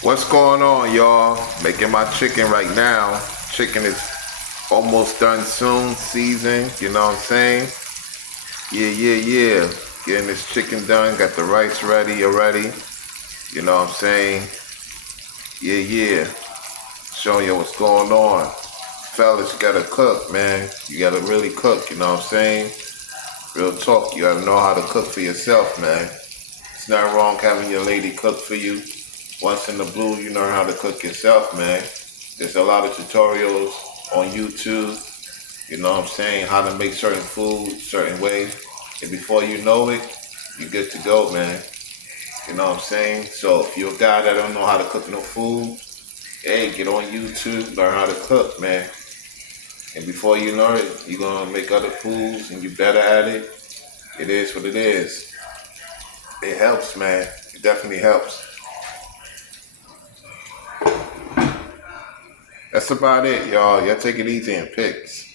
What's going on, y'all? Making my chicken right now. Chicken is almost done soon, seasoned, you know what I'm saying? Yeah. Getting this chicken done, got the rice ready already, you know what I'm saying? Yeah. Showing you what's going on. Fellas, you gotta cook, man. You gotta really cook, you know what I'm saying? Real talk, you gotta know how to cook for yourself, man. It's not wrong having your lady cook for you. Once in the blue, you learn how to cook yourself, man. There's a lot of tutorials on YouTube, you know what I'm saying, how to make certain food, certain way. And before you know it, you're good to go, man. You know what I'm saying? So if you're a guy that don't know how to cook no food, hey, get on YouTube, learn how to cook, man. And before you know it, you're gonna make other foods and you're better at it. It is what it is. It helps, man. It definitely helps. That's about it, y'all. Y'all take it easy and picks.